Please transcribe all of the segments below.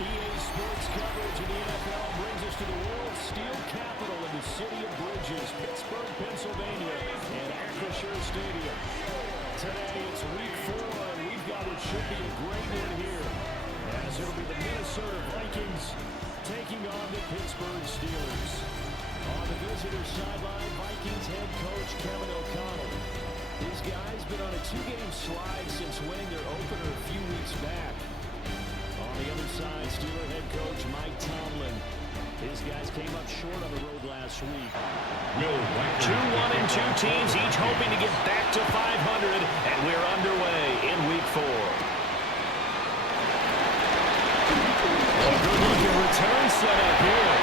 EA Sports coverage of the NFL brings us to the world's steel capital in the city of Bridges, Pittsburgh, Pennsylvania, and Acrisure Stadium. Today it's week 4, and we've got what should be a great one here, as it'll be the Minnesota Vikings taking on the Pittsburgh Steelers. On the visitor sideline, Vikings head coach Kevin O'Connell. These guys been on a 2-game slide since winning their opener a few weeks back. On the other side, Steeler head coach Mike Tomlin. His guys came up short on the road last week. 2-1-2 teams, each hoping to get back to 500, and we're underway in week 4. A good-looking return set up here.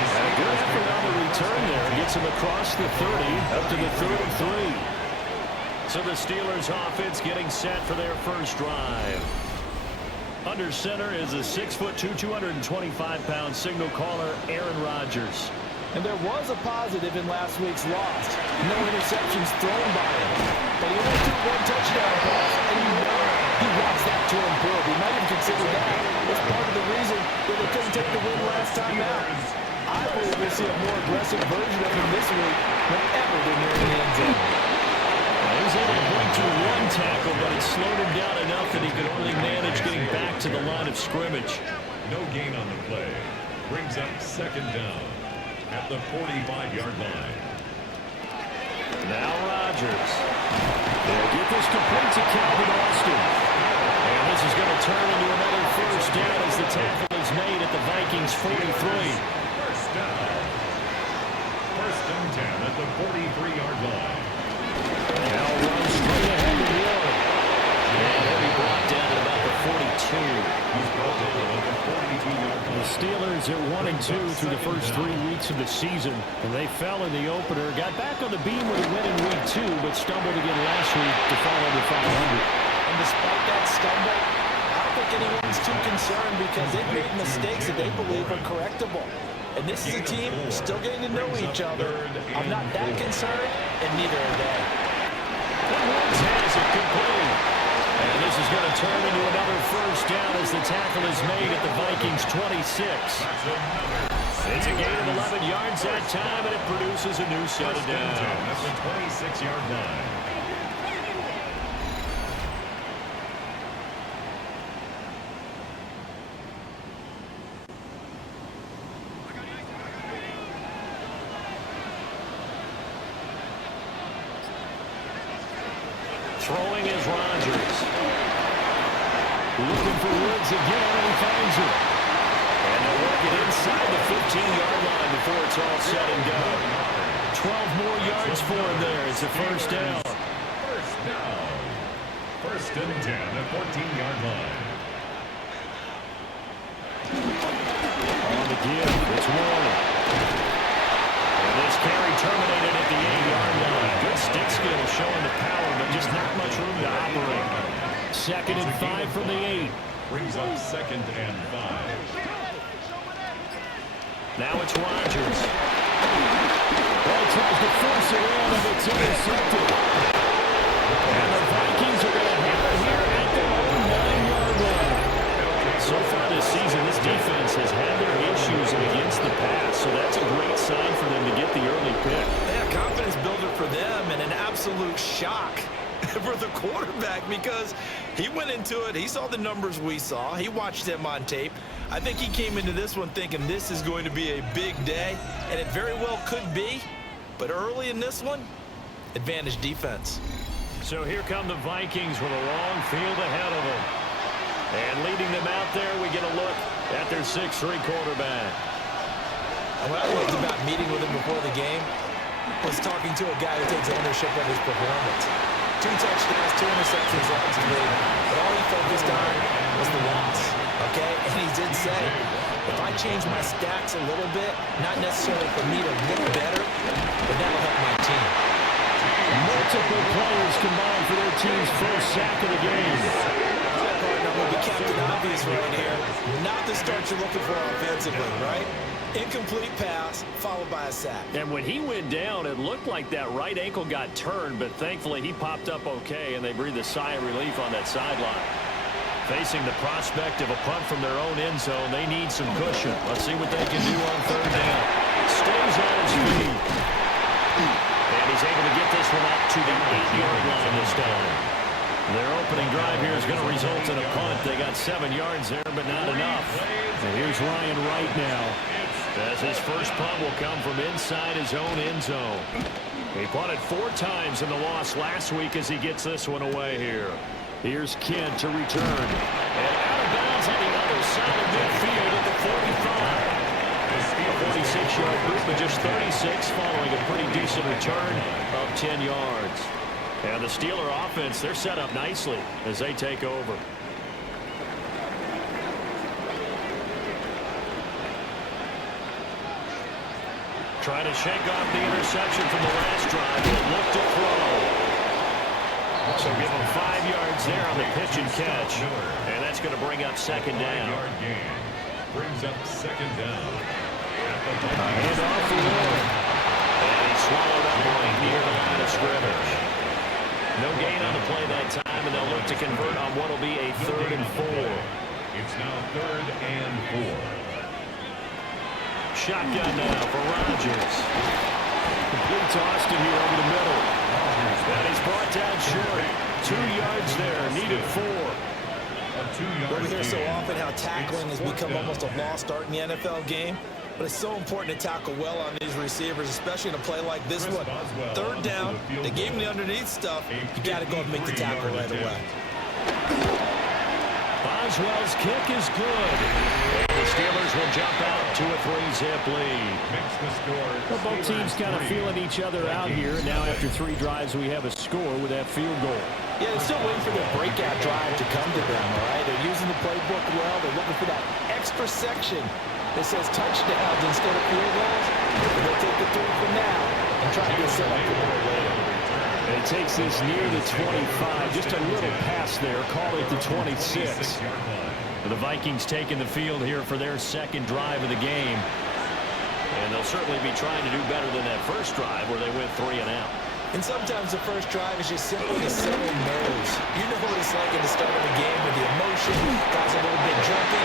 And a good effort on the return there. Gets him across the 30, up to the 33. So the Steelers offense getting set for their first drive. Under center is a 6'2", 225-pound signal caller, Aaron Rodgers. And there was a positive in last week's loss. No interceptions thrown by him. But he only threw 1 touchdown pass, and you know he wants that to improve. He might even consider that as part of the reason that they couldn't take the win last time out. I believe we'll see a more aggressive version of him this week whenever they're near the end zone. He was able to break through 1 tackle, but it slowed him down enough that he could only manage getting back to the line of scrimmage. No gain on the play. Brings up 2nd down at the 45-yard line. Now Rodgers. They'll get this complete to Calvin Austin. And this is going to turn into another first down as the tackle is made at the Vikings 43. First down. 1st and 10 at the 43-yard line. Now runs straight ahead to Warren. And he'll be brought down at about the 42. He's brought down at the 42-yard line. The Steelers are 1-2 through the first 3 weeks of the season, and they fell in the opener. Got back on the beam with a win in week 2, but stumbled again last week to fall under 500. And despite that stumble, I don't think anyone's too concerned because they've made mistakes that they believe are correctable. And this is a team still getting to know each other. I'm not that concerned, and neither are they. Woods has it complete. And this is going to turn into another first down as the tackle is made at the Vikings 26. It's a gain of 11 yards that time, and it produces a new set of downs. At the 26-yard line. Throwing is Rodgers. Looking for Woods again, and he finds it. And they'll work it inside the 15-yard line before it's all said and done. 12 more yards for him there. It's a first down. First down. 1st and 10 at 14-yard line. On the give, it's Warren. And this carry terminated at the 8-yard line. Good stick skill showing the power, but just not much room to operate. 2nd and 5 from the 8. Brings up 2nd and 5. Now it's Rodgers. Ball tries to force it in, and it's intercepted. And the Vikings are going to have it here at their own 9-yard line. So far this season, this defense has had their issues against the pass, so that's a great sign for them to get the early pick. Yeah, confidence builder for them and an absolute shock for the quarterback because he went into it. He saw the numbers we saw. He watched him on tape. I think he came into this one thinking this is going to be a big day, and it very well could be. But early in this one, advantage defense. So here come the Vikings with a long field ahead of them. And leading them out there, we get a look at their 6'3" quarterback. And what I loved about meeting with him before the game was talking to a guy who takes ownership of his performance. 2 touchdowns, 2 interceptions last week, but all he focused on was the loss, okay? And he did say, if I change my stats a little bit, not necessarily for me to look better, but that'll help my team. Multiple players combined for their team's first sack of the game. Will be Captain Obvious right here. Not the start you're looking for offensively, right? Incomplete pass, followed by a sack. And when he went down, it looked like that right ankle got turned, but thankfully he popped up okay, and they breathed a sigh of relief on that sideline. Facing the prospect of a punt from their own end zone, they need some cushion. Let's see what they can do on third down. Stays on his feet. And he's able to get this one up to the 8-yard line this time. Their opening drive here is going to result in a punt. They got 7 yards there, but not enough. And here's Ryan Wright now. As his first punt will come from inside his own end zone. He punted 4 times in the loss last week as he gets this one away here. Here's Kent to return. And out of bounds on the other side of midfield at the 45. A 46-yard movement, just 36, following a pretty decent return of 10 yards. And the Steeler offense, they're set up nicely as they take over. Trying to shake off the interception from the last drive. He'll look to throw. So give him 5 yards there on the pitch and catch. And that's going to bring up second down. Brings up second down. Hand off the Lord. And he swallowed up right near the line of scrimmage. No gain on the play that time, and they'll look to convert on what will be a 3rd and 4. It's now 3rd and 4. Shotgun now for Rodgers. Complete to Austin here over the middle. And he's brought down short. 2 yards there. Needed 4. We hear so often how tackling has become almost a lost art in the NFL game. But it's so important to tackle well on these receivers, especially in a play like this one. 3rd down, they gave him the underneath stuff. You got to go and make the tackle right away. Boswell's kick is good. And the Steelers will jump out to a 3-zip lead. Well, both teams kind of feeling each other out here. Now after 3 drives, we have a score with that field goal. Yeah, they're still waiting for their breakout drive to come to them, all right? They're using the playbook well. They're looking for that extra section that says touchdowns instead of field goals. They'll take the 3 for now and try to get set up for more later. And it takes this near the 25. Just a little pass there. Call it the 26. The Vikings taking the field here for their second drive of the game. And they'll certainly be trying to do better than that first drive where they went 3 and out. And sometimes the first drive is just simply to settle nerves. You know what it's like at the start of a game with the emotion, guys a little bit jumpy.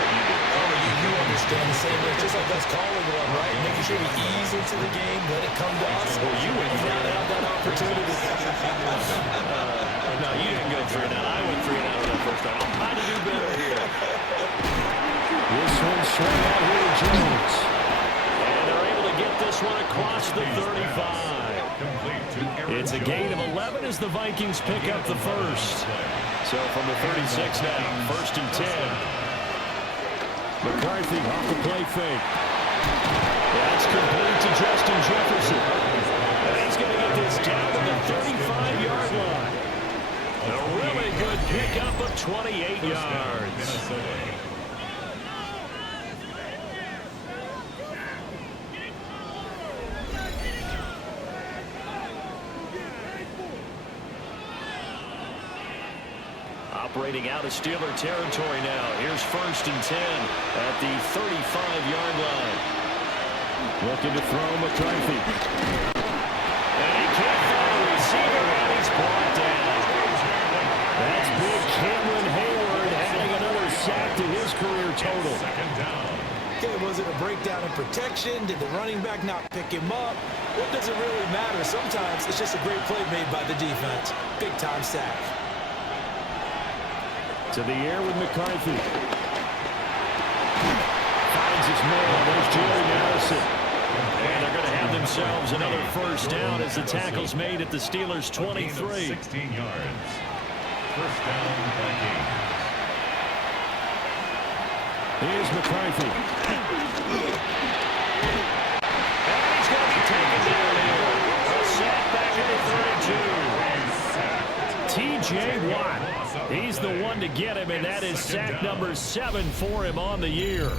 You understand the same way. It's just like us calling one, right? Making sure we ease into the game, let it come to us. Well, you wouldn't not have that opportunity. No, you didn't go 3 and out. I went 3 and out on that first time. I'm trying to do better here. This one swung out here to Jones. And they're able to get this one across the 35. It's a gain of 11 as the Vikings pick up the first. So from the 36 now, 1st and 10. McCarthy off the play fake. That's complete to Justin Jefferson. And he's going to get this down to the 35-yard line. A really good pickup of 28 yards. Operating out of Steeler territory now. Here's 1st and 10 at the 35-yard line. Looking to throw McCarthy. And he can't find a receiver, and he's brought down. That's big Cameron Hayward adding another sack to his career total. Okay, was it a breakdown in protection? Did the running back not pick him up? What does it really matter? Sometimes it's just a great play made by the defense. Big-time sack. To the air with McCarthy. Finds his man. There's Jerry Madison. And they're going to have themselves another first down as the tackle's made at the Steelers' 23. 16 yards. First down, Vikings. Here's McCarthy. And he's going to be taken down here. A sack back at the 32. T.J. Watt. He's the one to get him, and that is sack number 7 for him on the year.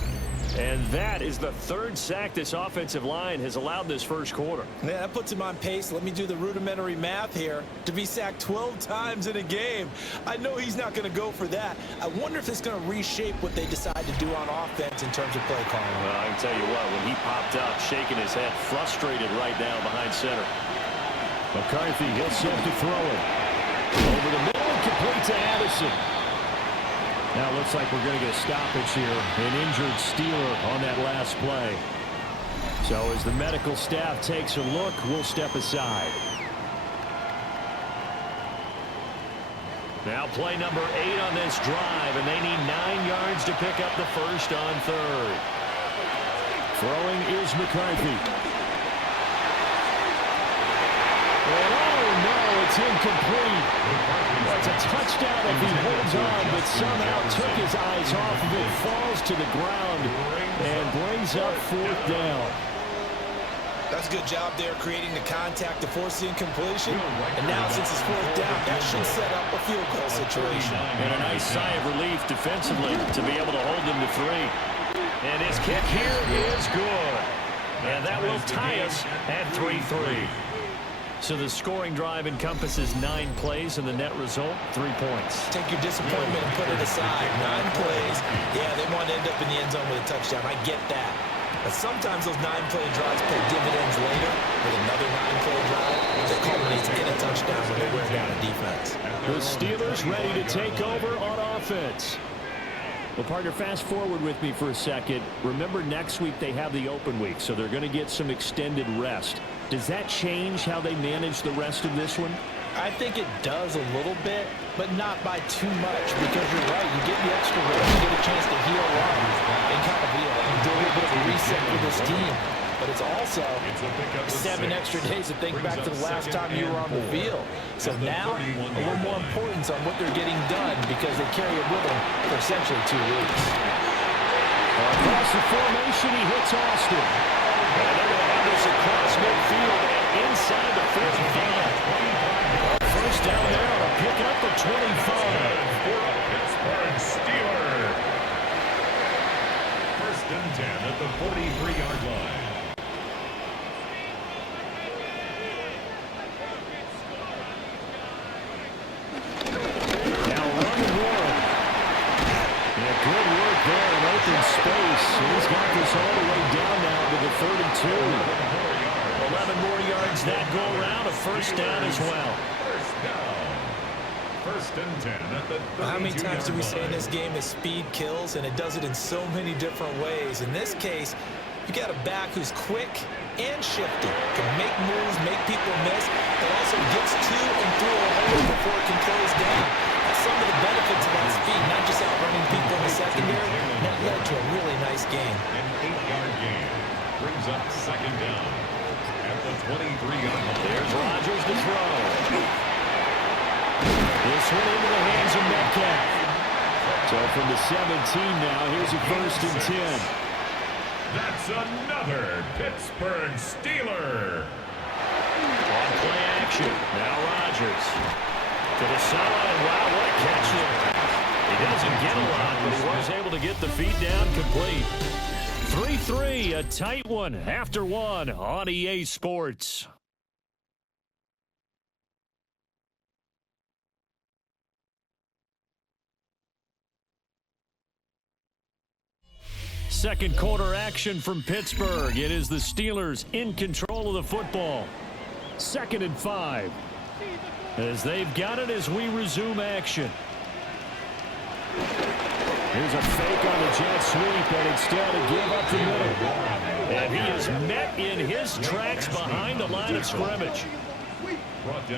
And that is the 3rd sack this offensive line has allowed this first quarter. Yeah, that puts him on pace. Let me do the rudimentary math here. To be sacked 12 times in a game. I know he's not going to go for that. I wonder if it's going to reshape what they decide to do on offense in terms of play calling. Well, I can tell you what, when he popped up, shaking his head, frustrated right now behind center. McCarthy, he'll set to throw it. Over the middle, complete to Addison. Now it looks like we're going to get a stoppage here. An injured Steeler on that last play. So as the medical staff takes a look, we'll step aside. Now play number 8 on this drive, and they need 9 yards to pick up the first on third. Throwing is McCarthy. And oh no, it's incomplete. Well, it's a touchdown if he holds on, but somehow took his eyes off of it, falls to the ground, and brings up 4th down. That's a good job there creating the contact to force the incompletion. And now since it's 4th down, that should set up a field goal situation. And a nice sigh of relief defensively to be able to hold them to 3. And his kick here is good. And that will tie us at 3-3. So the scoring drive encompasses 9 plays, and the net result, 3 points. Take your disappointment and put it aside. 9 plays. Yeah, they want to end up in the end zone with a touchdown. I get that. But sometimes those 9-play drives pay dividends later with another 9-play drive that culminates in a touchdown when they wear down a defense. The Steelers ready to take over on offense. Well, partner, fast forward with me for a second. Remember, next week they have the open week, so they're going to get some extended rest. Does that change how they manage the rest of this one? I think it does a little bit, but not by too much, because you're right. You get the extra rest, you get a chance to heal up and kind of do a little bit of a reset for this team. But it's also 7 extra days to think back to the last time you were on the field. So now, a little more importance on what they're getting done, because they carry it with them for essentially 2 weeks. Across the formation, he hits Austin. And they're going to have this across midfield and inside the 45. First down there on a pickup of 25. Pittsburgh Steelers. 1st and 10 at the 43-yard line. Now run and run. Yeah, good work there in open space. He's got this all the way down now to the 32. 11 more yards that go around, a first down as well. First down. 1st and 10 at the 32-yard line. How many times do we say in this game that speed kills, and it does it in so many different ways? In this case, you got a back who's quick and shifty, can make moves, make people miss, but also gets to and through a hole before it can close down. That's some of the benefits of that speed, not just outrunning people in the secondary. That led to a really nice game. An 8-yard gain brings up 2nd down at the 23-yard line. There's Rodgers to throw. This one into the hands of Metcalf. So from the 17 now, here's a 1st and 10. That's another Pittsburgh Steeler. On play action. Now Rodgers. To the sideline. Wow, what a catch there. He doesn't get a lot, but he was able to get the feet down complete. 3-3, a tight one after one on EA Sports. Second quarter action from Pittsburgh. It is the Steelers in control of the football. 2nd and 5. As they've got it as we resume action. Here's a fake on the jet sweep, and instead a give up the middle. And he is met in his tracks behind the line of scrimmage.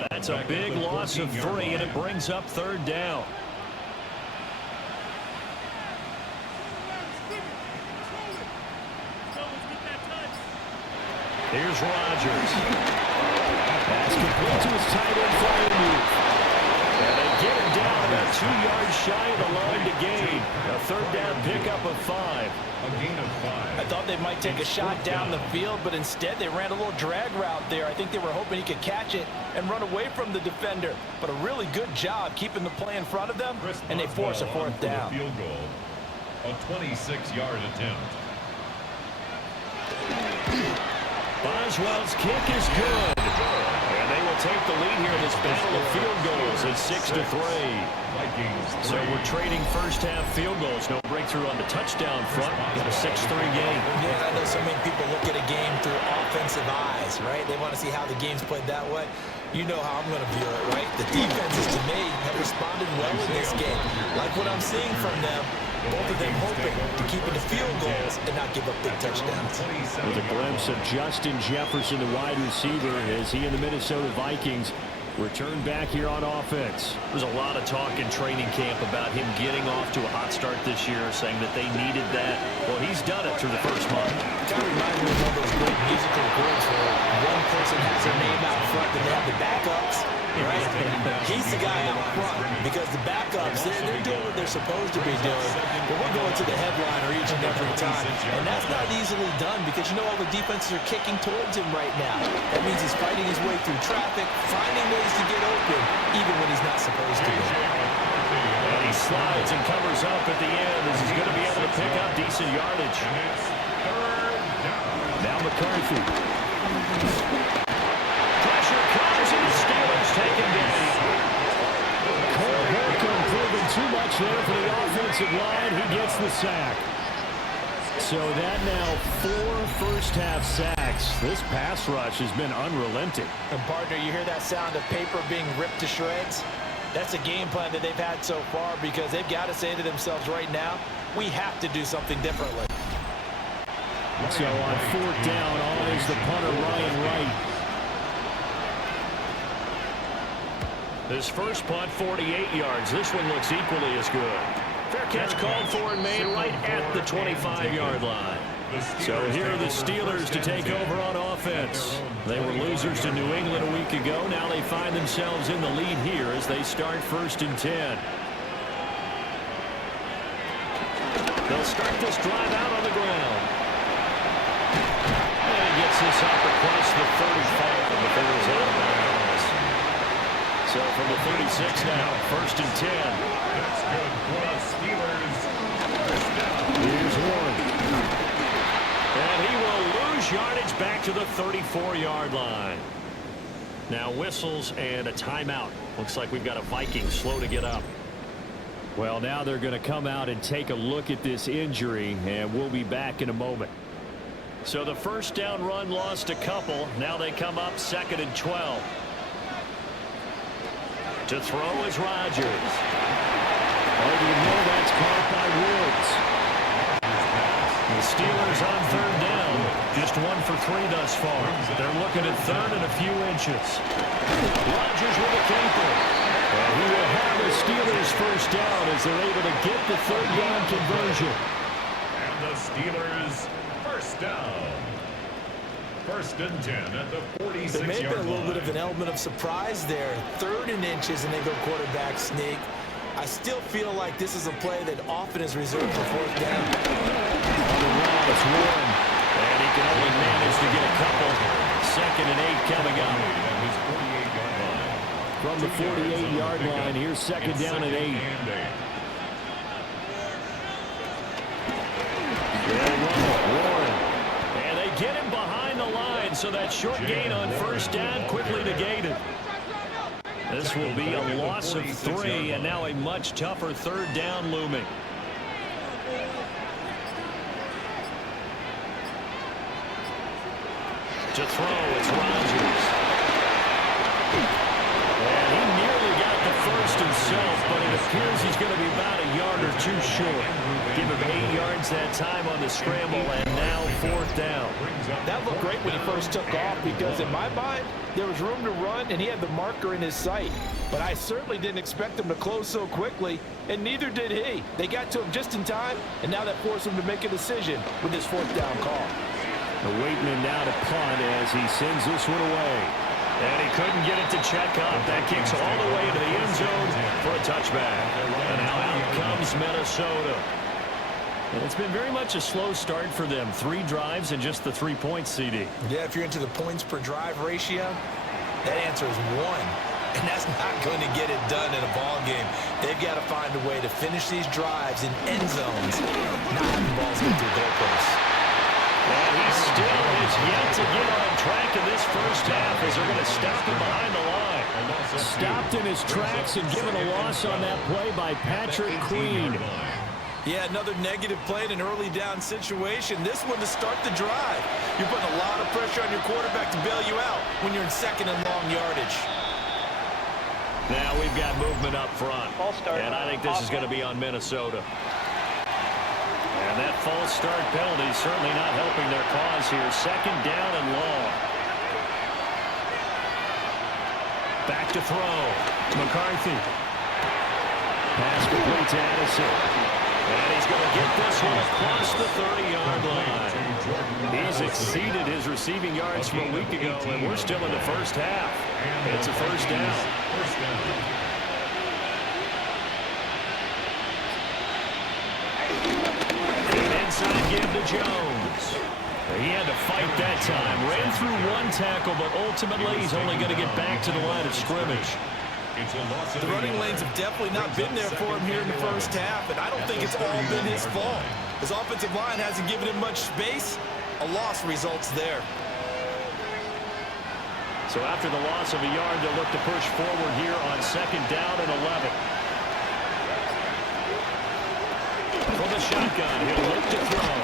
That's a big loss of 3, and it brings up 3rd down. Here's Rodgers. Pass complete to his tight end flying move. And they get him down about 2 yards shy of the line to gain. A 3rd down pickup of 5. A gain of 5. I thought they might take a shot down the field, but instead they ran a little drag route there. I think they were hoping he could catch it and run away from the defender. But a really good job keeping the play in front of them, and they force a 4th down. Field goal. A 26-yard attempt. Boswell's kick is good. And they will take the lead here in this battle of field goals at 6-3. Vikings 3. So we're trading first half field goals. No breakthrough on the touchdown front. Got a 6-3 game. Yeah, I know so many people look at a game through offensive eyes, right? They want to see how the game's played that way. You know how I'm going to view it, right? The defenses, to me, have responded well in this game. Like what I'm seeing from them, both of them hoping to keep it to field goals and not give up big touchdowns. With a glimpse of Justin Jefferson, the wide receiver, as he and the Minnesota Vikings return back here on offense. There's a lot of talk in training camp about him getting off to a hot start this year, saying that they needed that. Well, he's done it through the first month. Kind of reminds me of one of those great musical groups where one person has their name out front and they have the backups, right? He's the guy out front because the backups, they're doing what they're supposed to be doing, but we're going to the headliner each and every time. And that's not easily done because you know all the defenses are kicking towards him right now. That means he's fighting his way through traffic, finding ways to get open, even when he's not supposed to be. And he slides and covers up at the end as he's going to be able to pick up decent yardage. Now McCarthy. Pressure comes and the Steelers take him down. Cole Holcomb proving too much there for the offensive line. He gets the sack. So that now 4 first-half sacks. This pass rush has been unrelenting. And partner, you hear that sound of paper being ripped to shreds? That's a game plan that they've had so far because they've got to say to themselves right now, we have to do something differently. So on 4th down, always the punter Ryan Wright. This first punt, 48 yards. This one looks equally as good. Fair catch called for and made right at the 25-yard line. So here are the Steelers to take over on offense. They were losers to New England a week ago. Now they find themselves in the lead here as they start 1st and 10. They'll start this drive out on the ground. And he gets this up across the 35 before he's out of bounds. So from the 36 now, 1st and 10. That's good for the Steelers. Here's Warren. And he will lose yardage back to the 34-yard line. Now whistles and a timeout. Looks like we've got a Vikings slow to get up. Well, now they're going to come out and take a look at this injury, and we'll be back in a moment. So the first down run lost a couple. Now they come up 2nd and 12. To throw is Rodgers. Oh, you know that's caught by Woods. The Steelers on 3rd down. Just 1 for 3 thus far. They're looking at 3rd and a few inches. Rodgers with a keeper. And he will have the Steelers first down as they're able to get the 3rd down conversion. And the Steelers first down. 1st and 10 at the 46-yard line. There may have been a little bit of an element of surprise there. 3rd and inches and they go quarterback sneak. I still feel like this is a play that often is reserved for 4th down. On the run, it's Warren. And he can only manage to get a couple. 2nd and 8 coming up. From the 48-yard line, here's 2nd down and 8. Warren. And they get him behind the line, so that short gain on 1st down quickly negated. This will be a loss of 3, and now a much tougher 3rd down looming. To throw, it's Rodgers. And he nearly got the first himself, but it appears he's going to be about a yard or 2 short. Give him 8 yards that time on the scramble, and now 4th down. That looked great when he first took off because in my mind, there was room to run and he had the marker in his sight. But I certainly didn't expect him to close so quickly, and neither did he. They got to him just in time, and now that forced him to make a decision with his 4th down call. Waitman now to punt as he sends this one away. And he couldn't get it to check up. That kicks all the way into the end zone for a touchback. And now out comes Minnesota. And it's been very much a slow start for them. 3 drives and just the 3 points, CD. Yeah, if you're into the points per drive ratio, that answer is 1. And that's not going to get it done in a ball game. They've got to find a way to finish these drives in end zones, not having balls go through goalposts. And he still is yet to get on track in this first half as they're going to stop him behind the line. Stopped in his tracks and given a loss on that play by Patrick Queen. Yeah, another negative play in an early down situation. This one to start the drive. You're putting a lot of pressure on your quarterback to bail you out when you're in 2nd and long yardage. Now we've got movement up front. And I think this is going to be on Minnesota. And that false start penalty is certainly not helping their cause here. Second down and long. Back to throw. McCarthy. Pass complete to Addison. And he's going to get this one across the 30-yard line. He's exceeded his receiving yards from a week ago, and we're still in the first half. It's a first down. And inside give to Jones. He had to fight that time. Ran through one tackle, but ultimately he's only going to get back to the line of scrimmage. The running lanes have definitely not been there for him here in the first half, and I don't think it's all been his fault. His offensive line hasn't given him much space. A loss results there. So after the loss of a yard, they'll look to push forward here on second down and 11. From the shotgun, he'll look to throw.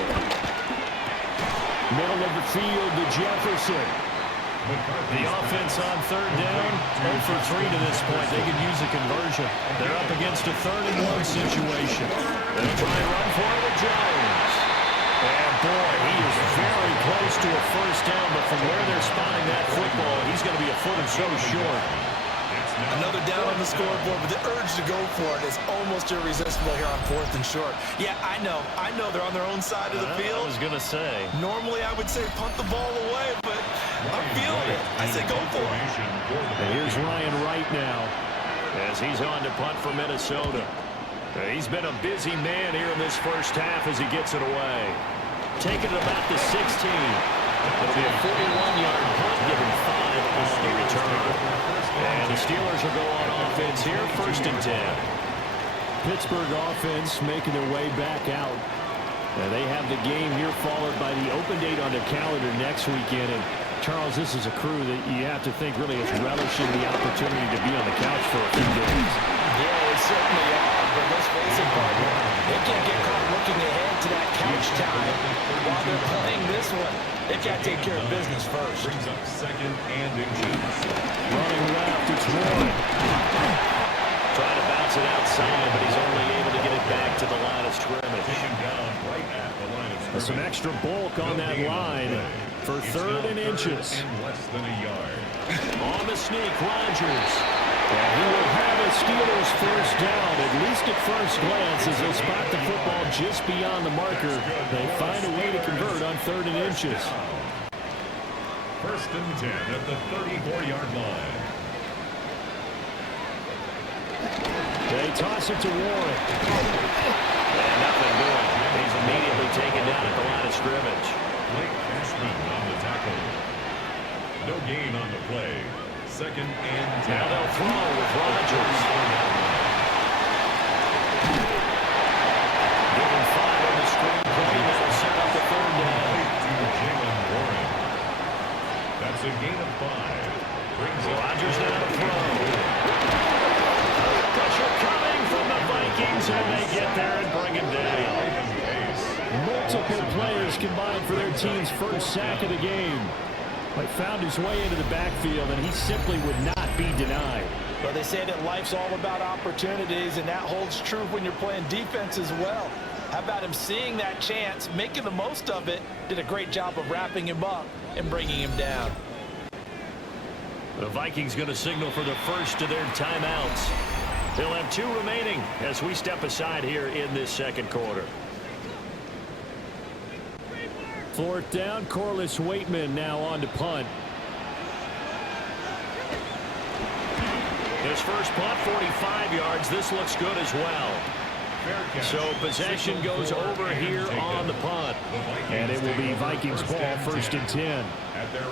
Middle of the field to Jefferson. The offense on third down, 0 for 3 to this point. They could use a conversion. They're up against a 3rd-and-1 situation. They'll try and run for it with Jones. And boy, he is very close to a first down, but from where they're spotting that football, he's going to be a foot or so short. Another down on the scoreboard, but the urge to go for it is almost irresistible here on 4th and short. Yeah, I know they're on their own side of the field. I was going to say. Normally I would say punt the ball away, but I'm feeling it. I say go for it. And here's Ryan Wright now as he's on to punt for Minnesota. He's been a busy man here in this first half as he gets it away. Taking it about the 16. It'll be a 41-yard punt, giving 5 on the return. And the Steelers will go on offense here, 1st and 10. Pittsburgh offense making their way back out. They have the game here followed by the open date on the calendar next weekend. And Charles, this is a crew that you have to think really is relishing the opportunity to be on the couch for a few days. Yeah, they certainly are. But let's face it, partner, they can't get caught looking ahead to that couch time while they're playing this one. They've got to take care of business first. Brings up 2nd and inches. Running left, it's Warren. Trying to bounce it outside, but he's only able to get it back to the line of scrimmage. Taken down right at the line of scrimmage. Some extra bulk on that line for 3rd and inches. And less than a yard. On the sneak, Rodgers. And he will have a Steelers first down, at least at first glance, as they spot the football just beyond the marker. They find a way to convert on 3rd and inches. 1st and 10 at the 34-yard line. They toss it to Warren. And nothing doing. He's immediately taken down at the line of scrimmage. Blake Cashman on the tackle. No gain on the play. 2nd and 10. Now they'll throw with Rodgers. Given 5 on the screen play, that'll set up the 3rd down. To Jalen Warren. That's a gain of 5. Brings up Rodgers now to throw. Pressure coming from the Vikings, and they get there and bring him down. Multiple players combined for their team's first sack of the game. But found his way into the backfield, and he simply would not be denied. But they say that life's all about opportunities, and that holds true when you're playing defense as well. How about him seeing that chance, making the most of it, did a great job of wrapping him up and bringing him down. The Vikings going to signal for the first of their timeouts. They'll have 2 remaining as we step aside here in this 2nd quarter. 4th down, Corliss Waitman now on to punt. His first punt, 45 yards. This looks good as well. So possession goes over here on the punt. And it will be Vikings ball, 1st and 10.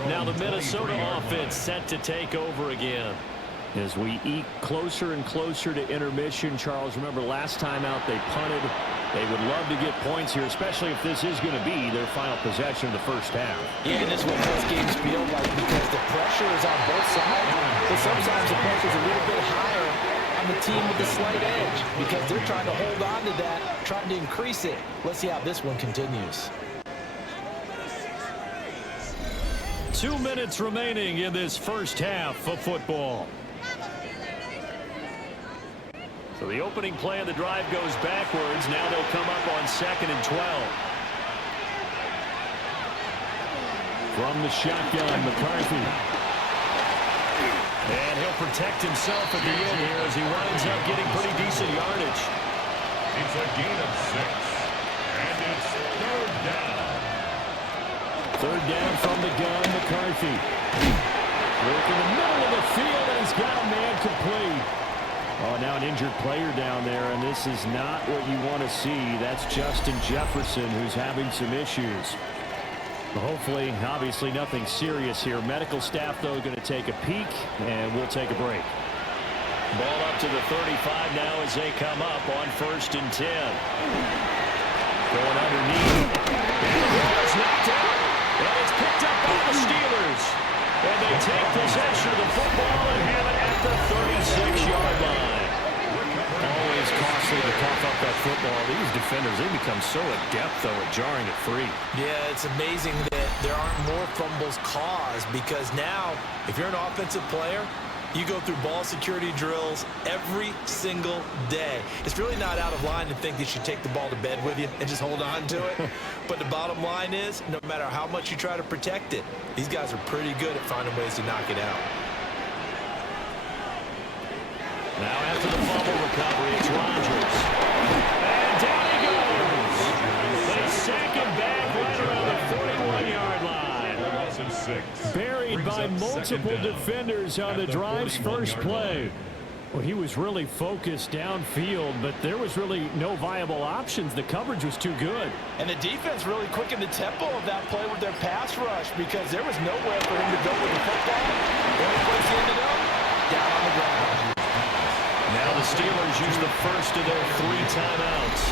Now the Minnesota offense set to take over again. As we eke closer and closer to intermission, Charles, remember last time out they punted. They would love to get points here, especially if this is going to be their final possession of the first half. Yeah, and this is what most games feel like because the pressure is on both sides. But sometimes the pressure is a little bit higher on the team with the slight edge because they're trying to hold on to that, trying to increase it. Let's see how this one continues. 2 minutes remaining in this first half of football. So the opening play of the drive goes backwards. Now they'll come up on 2nd and 12. From the shotgun, McCarthy. And he'll protect himself at the end here as he winds up getting pretty decent yardage. It's a gain of 6. And it's 3rd down. 3rd down from the gun, McCarthy. Work in the middle of the field, and he's got a man complete. Oh, now an injured player down there, and this is not what you want to see. That's Justin Jefferson, who's having some issues. Hopefully, obviously, nothing serious here. Medical staff, though, going to take a peek, and we'll take a break. Ball up to the 35 now as they come up on 1st and 10. Going underneath. And the ball is knocked out. And it's picked up by the Steelers. And they take possession of the football and have it at the 36-yard line. Always costly to cough up that football. These defenders, they become so adept, though, at jarring it free. Yeah, it's amazing that there aren't more fumbles caused because now, if you're an offensive player, you go through ball security drills every single day. It's really not out of line to think that you should take the ball to bed with you and just hold on to it. But the bottom line is, no matter how much you try to protect it, these guys are pretty good at finding ways to knock it out. Now after the fumble recovery, it's Rodgers. And down he goes. They sack him back right around the 41-yard line. Loss of 6. Buried by multiple defenders on the drive's first play. Well, he was really focused downfield, but there was really no viable options. The coverage was too good. And the defense really quickened the tempo of that play with their pass rush because there was nowhere for him to go with the football. The only place he ended up, down on the ground. Now the Steelers use the first of their 3 timeouts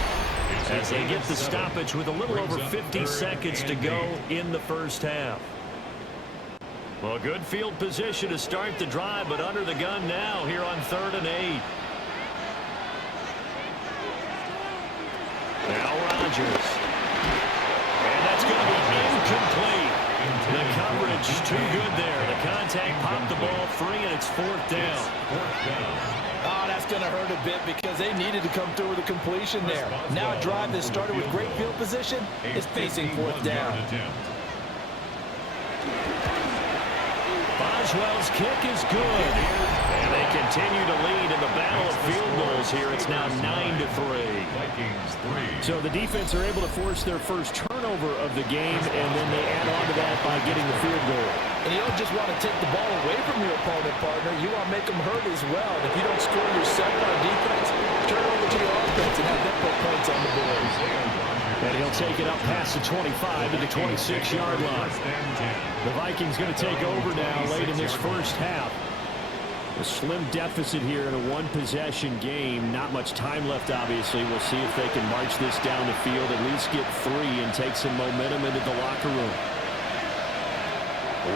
as they get the stoppage with a little over 50 seconds to go in the first half. Well, good field position to start the drive, but under the gun now here on 3rd and 8. Now Rodgers. And that's going to be incomplete. The coverage too good there. The contact popped the ball free, and it's 4th down. Oh, that's going to hurt a bit because they needed to come through with a completion there. Now a drive that started with great field position is facing 4th down. Boswell's kick is good. And they continue to lead in the battle of field goals here. It's now 9-3. Vikings 3. So the defense are able to force their first turnover of the game, and then they add on to that by getting the field goal. And you don't just want to take the ball away from your opponent, partner. You want to make them hurt as well. And if you don't score yourself on defense, turn over to your offense and have them put points on the board. And he'll take it up past the 25 to the 26-yard line. The Vikings going to take over now late in this first half. A slim deficit here in a one-possession game. Not much time left, obviously. We'll see if they can march this down the field, at least get 3 and take some momentum into the locker room.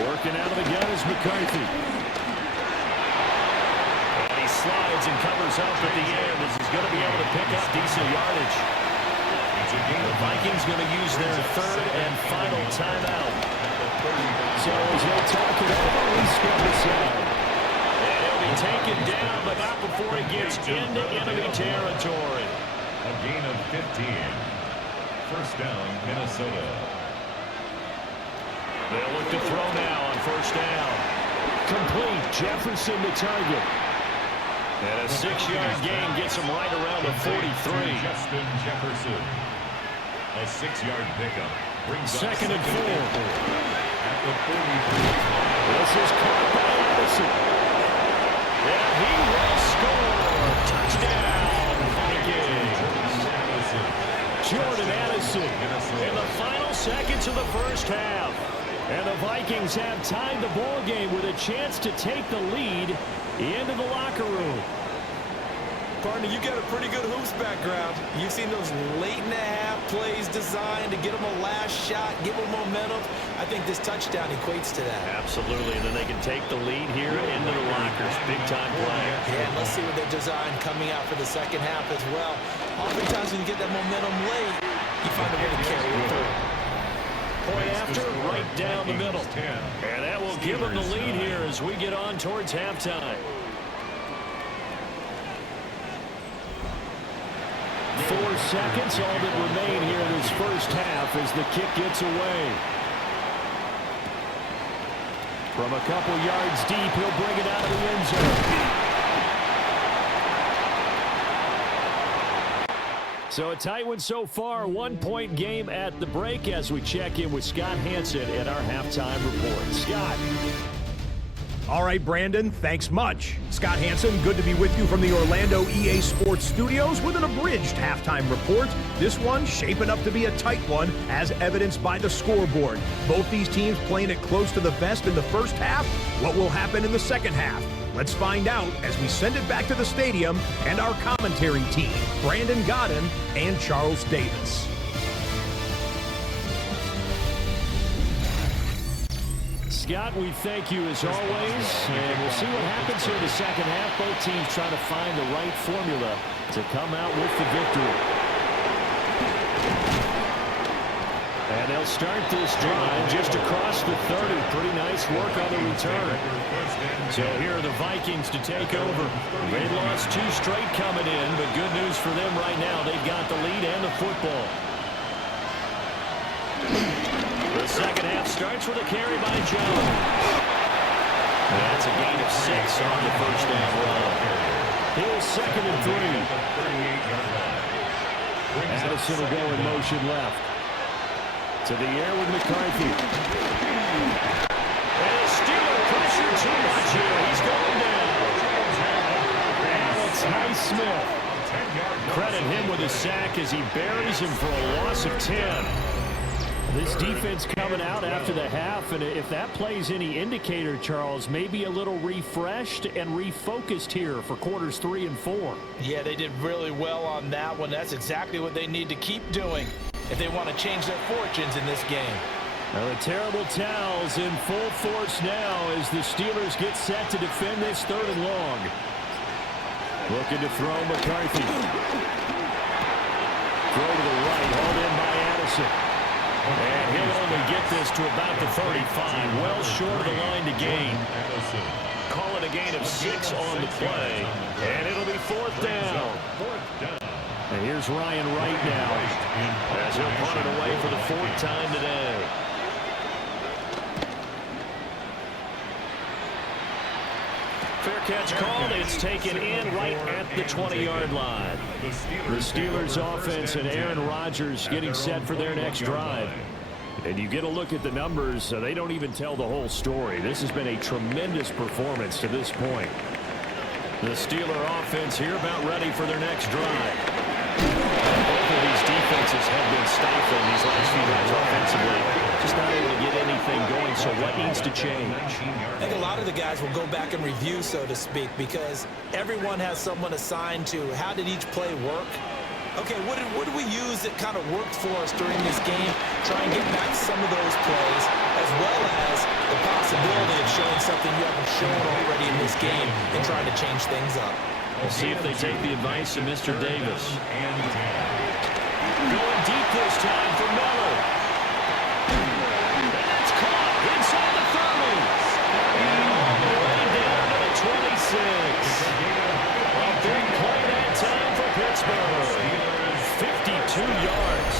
Working out of the gun is McCarthy. And he slides and covers up at the end as he's going to be able to pick up decent yardage. The Vikings going to use their 3rd and final timeout. So as they talk it over, we step aside. And he'll be taken down, but not before he gets into enemy territory. A gain of 15. 1st down, Minnesota. They'll look to throw now on 1st down. Complete. Jefferson the target. And a 6-yard gain gets him right around the 43. Justin Jefferson. A 6-yard pickup. Brings 2nd and 4. At the 43. This is caught by Addison. And he will score. Touchdown, Vikings. Jordan Addison. In the final seconds of the first half. And the Vikings have tied the ball game with a chance to take the lead into the locker room. Partner, you got a pretty good hoops background. You've seen those late-in-the-half plays designed to get them a last shot, give them momentum. I think this touchdown equates to that. Absolutely, and then they can take the lead here into the lockers. Big-time play. Yeah, and let's see what they designed coming out for the second half as well. Oftentimes when you get that momentum late, you find a way to carry it through. Point after, right down the middle. And that will give them the lead here as we get on towards halftime. seconds, all that remain here in this first half as the kick gets away. From a couple yards deep, he'll bring it out of the end zone. So a tight one so far, 1-point game at the break as we check in with Scott Hansen at our halftime report. Scott. All right, Brandon, thanks much. Scott Hansen, good to be with you from the Orlando EA Sports Studios with an abridged halftime report. This one shaping up to be a tight one, as evidenced by the scoreboard. Both these teams playing it close to the vest in the first half. What will happen in the second half? Let's find out as we send it back to the stadium and our commentary team, Brandon Godden and Charles Davis. Scott, we thank you as always, and we'll see what happens here in the second half. Both teams trying to find the right formula to come out with the victory. And they'll start this drive just across the 30. Pretty nice work on the return. So here are the Vikings to take over. They lost 2 straight coming in, but good news for them right now. They've got the lead and the football. The second half starts with a carry by Jones. That's a gain of 6 on the first down run. Here's 2nd and 3. Addison will go in motion left. To the air with McCarthy. And a Steeler pressure too much here. He's going down. And it's Highsmith. Credit him with a sack as he buries him for a loss of 10. This defense coming out after the half, and if that plays any indicator, Charles, maybe a little refreshed and refocused here for quarters 3 and 4. Yeah, they did really well on that one. That's exactly what they need to keep doing if they want to change their fortunes in this game. Well, the terrible towels in full force now as the Steelers get set to defend this 3rd and long. Looking to throw McCarthy. Throw to the right, hauled in by Addison. And he'll only get this to about the 35, well short of the line to gain. Call it a gain of 6 on the play, and it'll be 4th down. And here's Ryan Wright now, as he'll punt it away for the 4th time today. Fair catch called. It's taken in right at the 20-yard line. The Steelers offense and Aaron Rodgers getting set for their next drive. And you get a look at the numbers, they don't even tell the whole story. This has been a tremendous performance to this point. The Steeler offense here about ready for their next drive. Both of these defenses have been stifling these last few drives offensively. Just not able to get anything going, so what needs to change? I think a lot of the guys will go back and review, so to speak, because everyone has someone assigned to how did each play work. Okay, what did we use that kind of worked for us during this game? Try and get back some of those plays, as well as the possibility of showing something you haven't shown already in this game and trying to change things up. We'll see if they take the advice of Mr. Davis. Going deep this time for Miller. That's caught inside the 30. All the way down to the 26. A big play that time for Pittsburgh. 52 yards.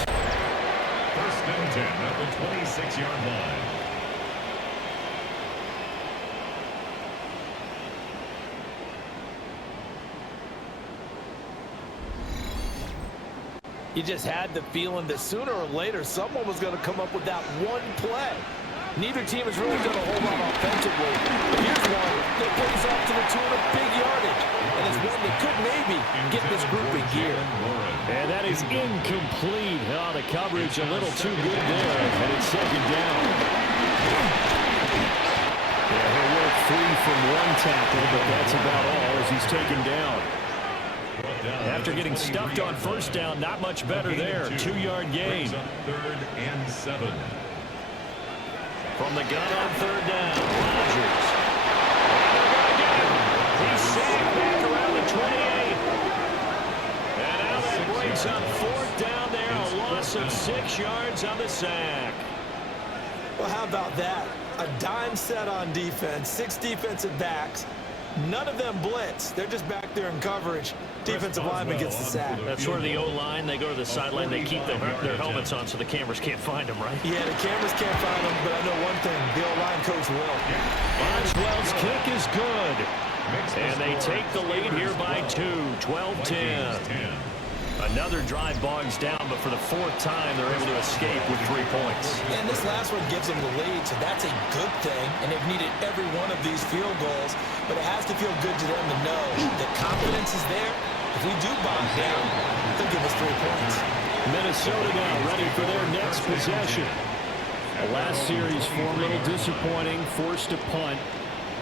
1st and 10 at the 26-yard line. You just had the feeling that sooner or later someone was going to come up with that one play. Neither team has really done a whole lot offensively. But here's one that plays off to the tune of big yardage. And it's one that could maybe get this group in gear. And that is incomplete. Oh, the coverage a little too good there. And it's 2nd down. Yeah, he'll work free from one tackle, but that's about all as he's taken down. After getting stuffed on 1st down, not much better there. 2-yard gain. 3rd and 7. From the gun on 3rd down, Rodgers. He's sacked back around the 28. And now that brings up 4th down there, a loss of 6 yards on the sack. Well, how about that? A dime set on defense, 6 defensive backs. None of them blitz. They're just back there in coverage. Defensive lineman gets the sack. That's where the O-line, they go to the sideline, they keep their helmets on so the cameras can't find them, right? Yeah, the cameras can't find them, but I know one thing. The O-line coach will. Boswell's kick is good. And they take the lead here by 2, 12-10. Another drive bogs down, but for the 4th time, they're able to escape with 3 points. And this last one gives them the lead, so that's a good thing. And they've needed every one of these field goals, but it has to feel good to them to know that confidence is there. If we do bog down, they'll give us 3 points. Minnesota now ready for their next possession. The last series for a little disappointing, forced to punt.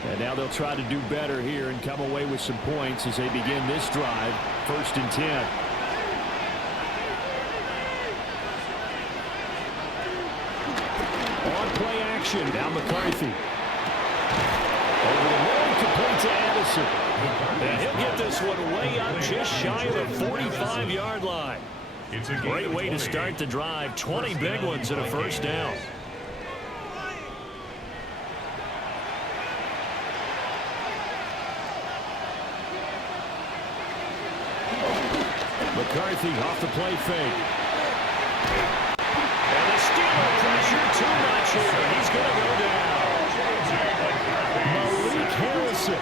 And now they'll try to do better here and come away with some points as they begin this drive. 1st and 10. On play action. Now McCarthy. Over the middle, complete to Addison. And he'll get this one way up just shy of the 45-yard line. It's a great way to start the drive. 20 big ones and a 1st down. McCarthy off the play fake. And the Steelers pressure too much here. He's going to go down. Malik Harrison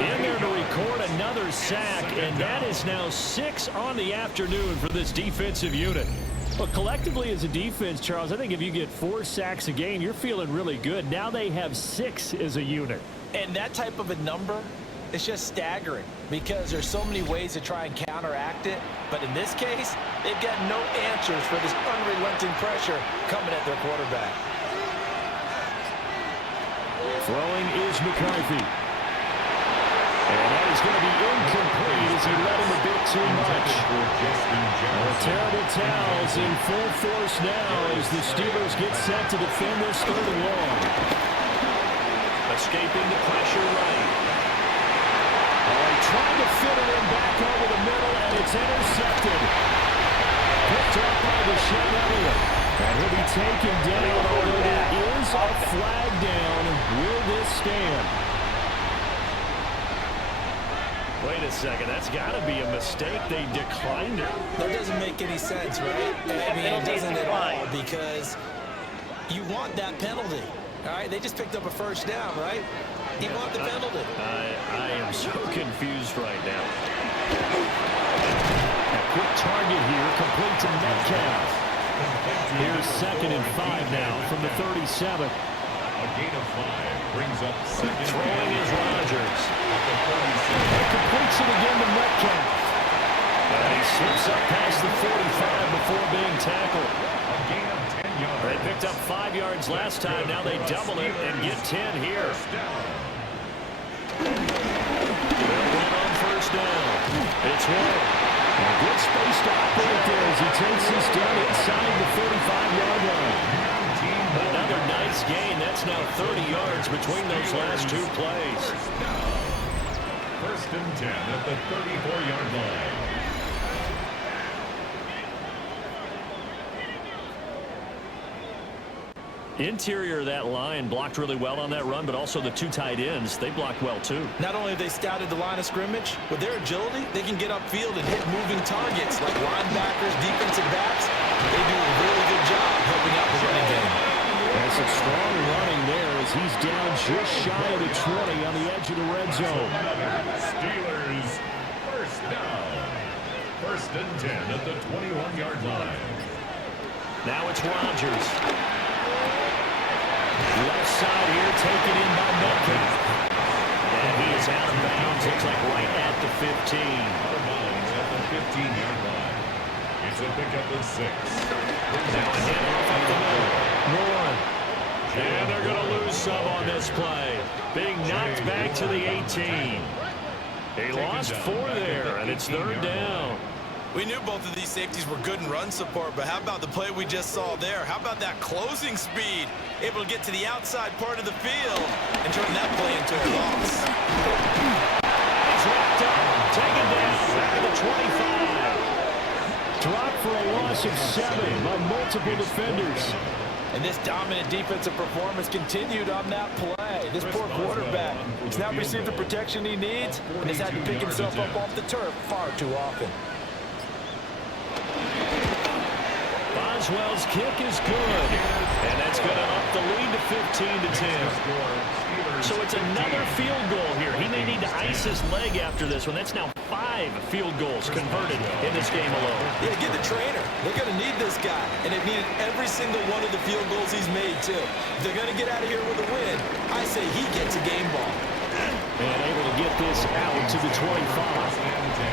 in there to record another sack, and that is now 6 on the afternoon for this defensive unit. But collectively as a defense, Charles, I think if you get 4 sacks a game, you're feeling really good. Now they have 6 as a unit. And that type of a number, it's just staggering because there's so many ways to try and counteract it. But in this case, they've got no answers for this unrelenting pressure coming at their quarterback. Throwing is McCarthy. And that is going to be incomplete as he let him a bit too much. Terrible towels in full force now as the Steelers get set to defend this 3rd and long. Escaping the pressure right. Trying to fit it in back over the middle, and it's intercepted. Picked up by Deshaun Elliott. And he'll be taken down, although there is a flag down. Will this stand? Wait a second, that's got to be a mistake. They declined it. That doesn't make any sense, right? I mean, it doesn't at all, because you want that penalty. All right, they just picked up a 1st down, right? You want the penalty. I am so confused right now. A quick target here, complete to Metcalf. Here's 2nd and 5 now from the 37. A gain of 5 brings up 2nd. Throwing is Rodgers. He completes it again to Metcalf. And he slips up past the 45 before being tackled. A gain of 10 yards. They picked up 5 yards last time. Now they double it and get 10 here. They'll run on 1st down. It's one. A good space to operate there as he takes this down inside the 35-yard line. Another nice gain. That's now 30 yards between those last 2 plays. 1st and 10 at the 34-yard line. Interior of that line blocked really well on that run, but also the 2 tight ends, they blocked well too. Not only have they scouted the line of scrimmage, with their agility, they can get upfield and hit moving targets like linebackers, defensive backs. They do a really good job helping out the running game. That's some strong running there as he's down just shy of the 20 on the edge of the red zone. Steelers 1st down. 1st and 10 at the 21-yard line. Now it's Rodgers. Left side here, taken in by Metcalf. And he is out of bounds. Looks like right at the 15. Out of bounds at the 15-yard line. It's a pickup of 6. Now a handoff up the middle. More. And they're going to lose some on this play. Being knocked back to the 18. He lost 4 there, and it's 3rd down. We knew both of these safeties were good in run support, but how about the play we just saw there? How about that closing speed? Able to get to the outside part of the field and turn that play into a loss. He's wrapped up, taken down, back to the 25. Dropped for a loss of 7 by multiple defenders. And this dominant defensive performance continued on that play. This poor quarterback has not received the protection he needs and has had to pick himself up off the turf far too often. Boswell's kick is good, and that's going to up the lead to 15-10. So it's another field goal here. He may need to ice his leg after this one. That's now 5 field goals converted in this game alone. Yeah, get the trainer. They're going to need this guy, and they've needed every single one of the field goals he's made, too. If they're going to get out of here with a win, I say he gets a game ball. And able to get this out to the 25.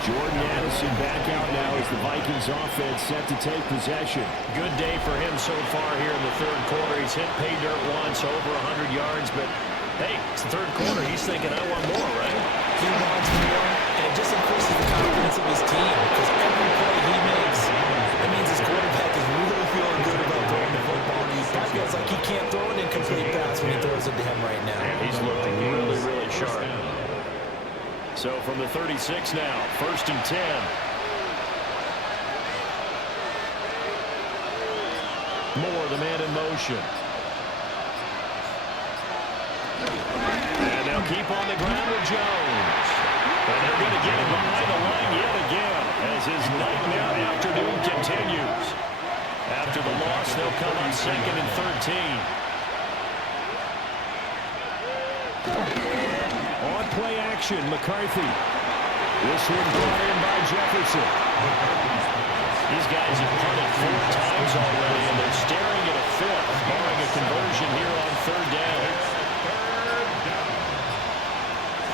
Jordan Addison back out now as the Vikings offense set to take possession. Good day for him so far here in the third quarter. He's hit pay dirt once, over 100 yards, but hey, it's the third quarter. He's thinking, I want more, right? He wants more, and it just increases the confidence of his team because every play he makes, that means his quarterback is really feeling good about throwing the football. He feels like he can't throw an incomplete pass when he throws it to him right now. He's looking really, really sharp. So from the 36 now, 1st and 10. Moore, the man in motion. And they'll keep on the ground with Jones. And they're going to get him behind the line yet again as his nightmare afternoon continues. After the loss, they'll come on 2nd and 13. On play action, McCarthy. This one brought in by Jefferson. These guys have punted 4 times already, and they're staring at a 5th, barring a conversion here on 3rd down.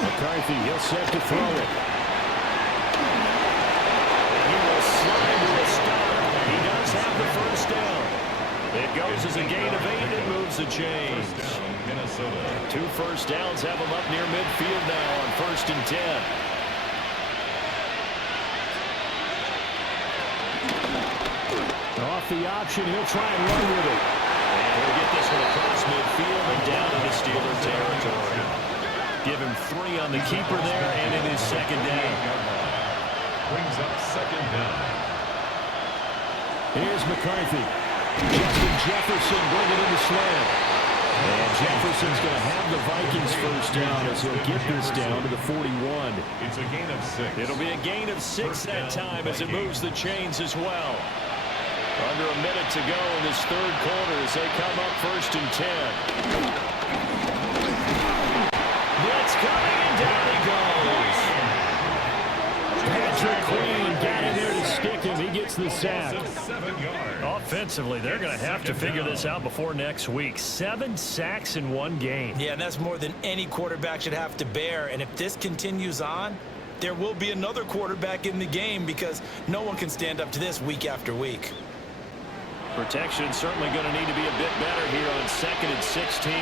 McCarthy, he'll set to throw it. And he will slide to a stop. He does have the 1st down. It goes as a gain of 8, and it moves the chains. 2 first downs have him up near midfield now on 1st and 10. Off the option, he'll try and run with it. And he'll get this one across midfield and down into Steeler territory. Give him 3 on the keeper there, and it is 2nd down. Brings up 2nd down. Here's McCarthy. Justin Jefferson bringing in the slant. And Jefferson's going to have the Vikings 1st down as he'll get this down to the 41. It's a gain of 6. It'll be a gain of 6 that time as it moves the chains as well. Under a minute to go in this 3rd quarter as they come up 1st and 10. Blitz coming, and down he goes. Patrick Queen got in there to stick him. He gets the sack. Offensively, they're going to have to figure this out before next week. 7 sacks in 1 game. Yeah, and that's more than any quarterback should have to bear. And if this continues on, there will be another quarterback in the game because no one can stand up to this week after week. Protection certainly going to need to be a bit better here on 2nd and 16.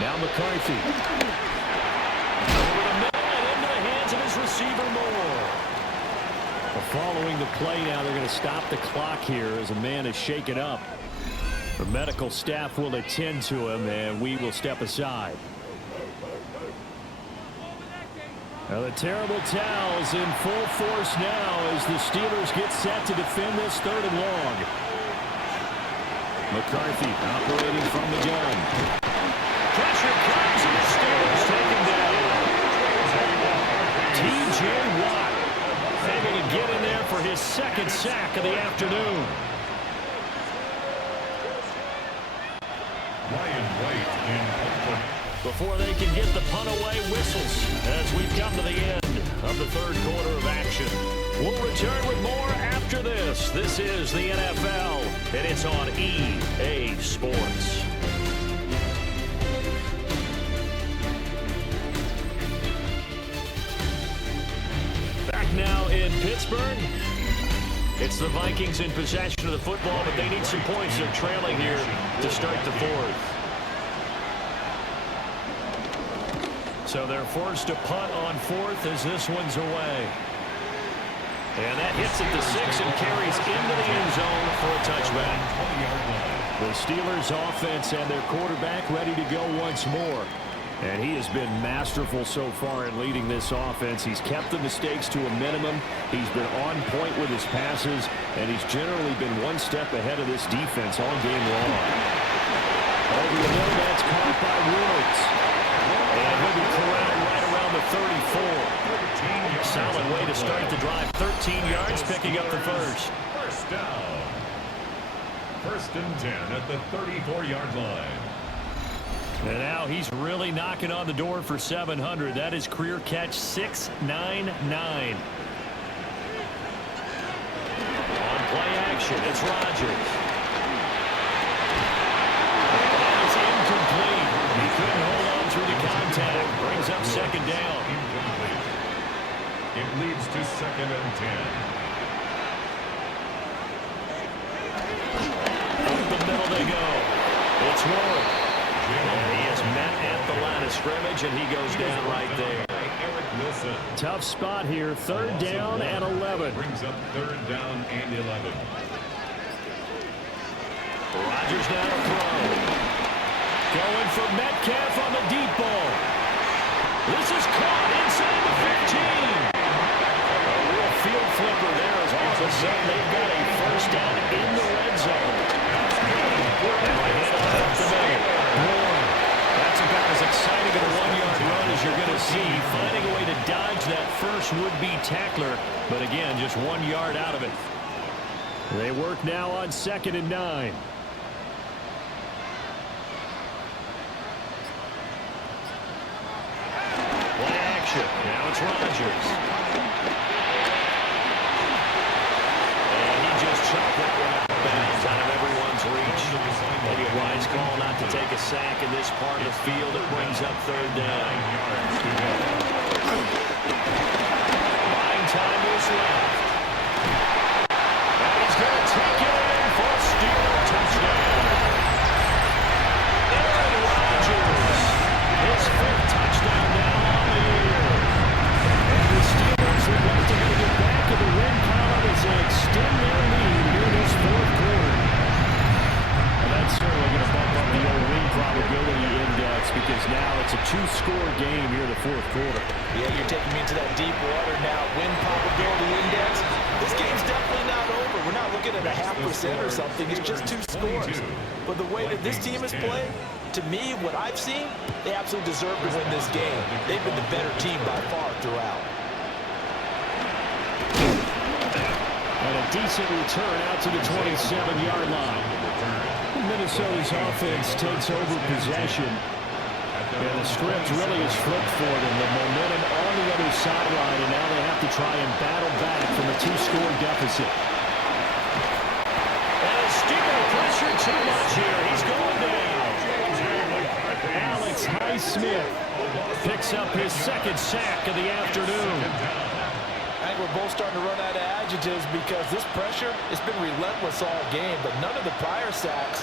Now McCarthy. Over the middle and into the hands of his receiver Moore. Well, following the play now, they're going to stop the clock here as a man is shaken up. The medical staff will attend to him, and we will step aside. Now the terrible towels in full force now as the Steelers get set to defend this 3rd and long. McCarthy operating from the gun. Pressure comes and the Steelers take him down. T.J. Watt able to get in there for his 2nd sack of the afternoon. Ryan White in Oakland. Before they can get the punt away, whistles as we've come to the end of the 3rd quarter of action. We'll return with more after this. This is the NFL, and it's on EA Sports. Back now in Pittsburgh. It's the Vikings in possession of the football, but they need some points. They're trailing here to start the 4th. So they're forced to punt on 4th as this one's away. And that hits at the 6 and carries into the end zone for a touchback. The Steelers offense and their quarterback ready to go once more. And he has been masterful so far in leading this offense. He's kept the mistakes to a minimum. He's been on point with his passes, and he's generally been one step ahead of this defense all game long. Over the middle, that's caught by Woods. And he'll be corralled right around the 34. Solid way to start the drive. 13 yards, picking up the first. First down. First and 10 at the 34-yard line. And now he's really knocking on the door for 700. That is career catch 699. On play action, it's Rodgers. That is incomplete. He couldn't hold on through the contact. Brings up second down. Incomplete. It leads to second and 10. Up the middle they go. It's Warren. And he is met at the line of scrimmage, and he goes down right there. Tough spot here. Third down and 11. Brings up third down and 11. Rodgers now to throw. Going for Metcalf on the deep ball. This is caught inside the 15. A real field flipper there as all of a sudden they've got a first down in the red zone. And they hit up the middle. That's about as exciting of a one-yard run as you're going to see. Finding a way to dodge that first would-be tackler, but again, just 1 yard out of it. They work now on 2nd and 9. Play action. Now it's Rodgers. And he just chopped that one out of bounds, out of everyone's reach. Maybe a wise call not to take a sack in this part of the field. It brings up third down. Buying time is left. And he's going to take it in for a Steeler touchdown. Aaron Rodgers, his 5th touchdown now on the year. And the Steelers look like they're going to get back in the win column as they extend their lead here in this 4th quarter. That's certainly going to bump up the old win probability index because now it's a 2-score game here in the 4th quarter. Yeah, you're taking me into that deep water now. Win probability index. This game's definitely not over. We're not looking at a 0.5% or something. It's just 2 scores. But the way that this team has played, to me, what I've seen, they absolutely deserve to win this game. They've been the better team by far throughout. And a decent return out to the 27-yard line. Minnesota's offense takes over possession. And the script really is flipped for them. The momentum on the other sideline, and now they have to try and battle back from a 2-score deficit. And a Steeler pressure too much here. He's going down. Alex Highsmith picks up his 2nd sack of the afternoon. I think we're both starting to run out of adjectives because this pressure, it's been relentless all game, but none of the prior sacks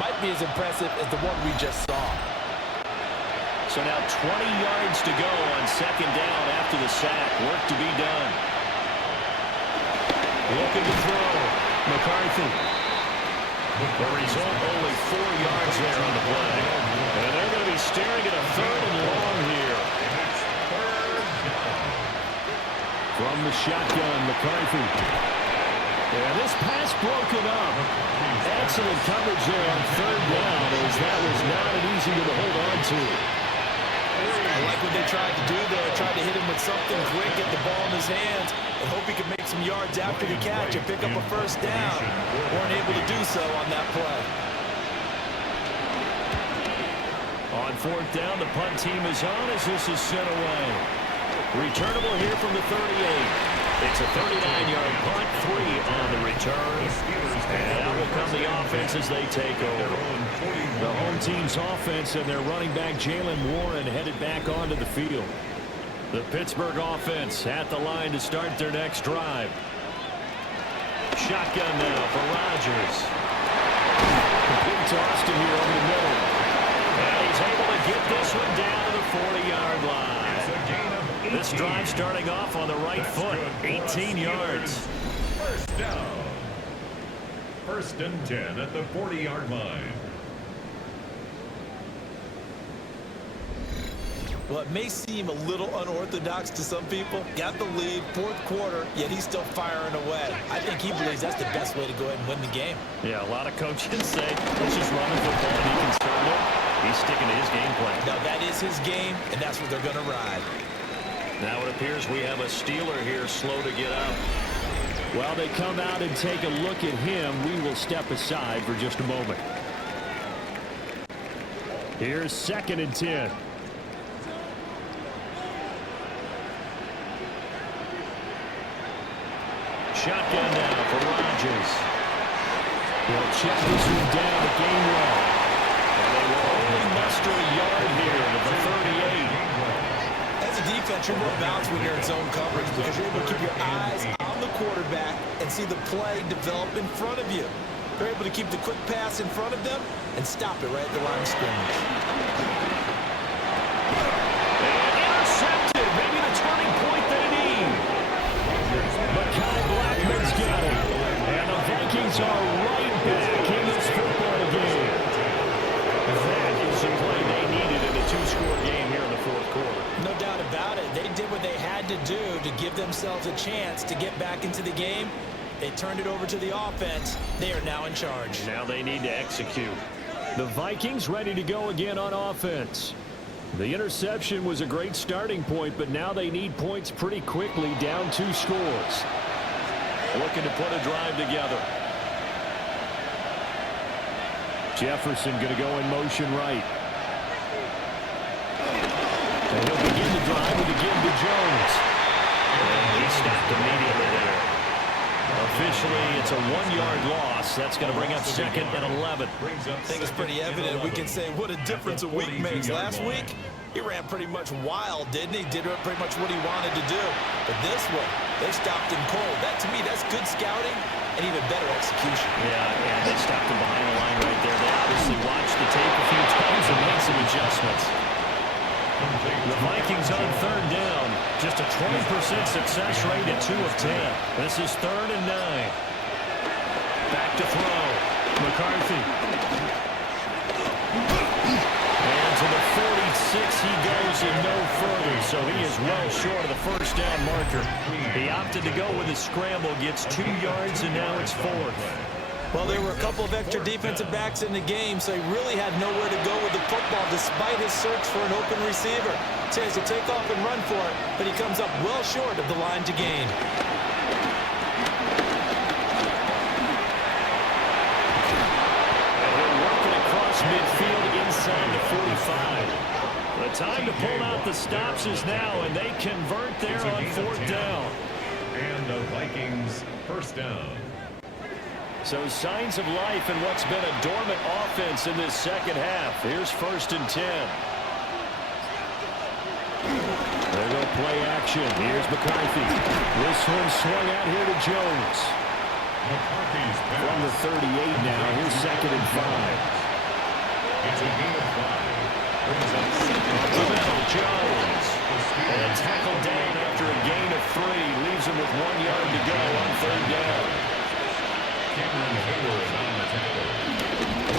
might be as impressive as the one we just saw. So now 20 yards to go on 2nd down after the sack. Work to be done. Looking to throw. McCarthy. The result, only 4 yards there on the play. And they're going to be staring at a 3rd and long here. From the shotgun, McCarthy. Yeah, this pass broken up. Excellent coverage there on 3rd down as that was not an easy one to hold on to. I like what they tried to do there. Tried to hit him with something quick, get the ball in his hands, and hope he could make some yards after the catch and pick up a first down. Weren't able to do so on that play. On 4th down, the punt team is on as this is sent away. Returnable here from the 38. It's a 39-yard punt, 3 on the return. And out will come the offense as they take over. The home team's offense and their running back Jalen Warren headed back onto the field. The Pittsburgh offense at the line to start their next drive. Shotgun now for Rodgers. Complete to Austin here over the middle. And he's able to get this one down to the 40-yard line. This drive starting off on the right foot. 18 yards. First down. 1st and 10 at the 40-yard line. Well, it may seem a little unorthodox to some people. Got the lead, fourth quarter, yet he's still firing away. I think he believes that's the best way to go ahead and win the game. Yeah, a lot of coaches say, let's just run the football and be conservative. He's sticking to his game plan. No, that is his game, and that's what they're going to ride. Now it appears we have a Steeler here slow to get up. Well, they come out and take a look at him. We will step aside for just a moment. Here's 2nd and 10. Shotgun now for Rodgers. He'll check this one down to Gainwell. And they will only muster a yard here to the 38. As a defense, you're more balanced when you're in zone coverage because you're able to keep your eyes on the quarterback and see the play develop in front of you. They're able to keep the quick pass in front of them and stop it right at the line of scrimmage. Intercepted. Maybe the turning point they need. But Kyle Blackman's got it. And the Vikings are right back in this football game. That is the play they needed in a 2-score game here in the fourth quarter. No doubt about it. They did what they had to do to give themselves a chance to get back into the game. They turned it over to the offense. They are now in charge. Now they need to execute. The Vikings ready to go again on offense. The interception was a great starting point, but now they need points pretty quickly, down 2 scores. Looking to put a drive together. Jefferson going to go in motion right. And he'll begin the drive with a give to Jones. And he stopped immediately there. Officially, it's a 1-yard loss. That's going to bring up 2nd and 11. I think it's pretty evident. We can say what a difference a week makes. Last week, he ran pretty much wild, didn't he? Did pretty much what he wanted to do. But this one, they stopped him cold. That, to me, that's good scouting and even better execution. Yeah, and they stopped him behind the line right there. They obviously watched the tape a few times and made some adjustments. The Vikings on 3rd down. Just a 20% success rate at 2 of 10. This is 3rd and 9. Back to throw. McCarthy. And to the 46 he goes and no further. So he is well short of the first down marker. He opted to go with a scramble. Gets 2 yards and now it's 4th. Well, there were a couple of extra defensive backs in the game, so he really had nowhere to go with the football despite his search for an open receiver. Chance to take off and run for it, but he comes up well short of the line to gain. And they're working across midfield inside the 45. The time to pull out the stops is now, and they convert there on 4th down. And the Vikings first down. So signs of life in what's been a dormant offense in this second half. Here's 1st and 10. There go play action. Here's McCarthy. This one swung out here to Jones. McCarthy's From the 38 now. Here's 2nd and 5. It's a gain of 5. Brings up Up the middle, Jones. And tackled down after a gain of 3. Leaves him with 1 yard to go on 3rd down.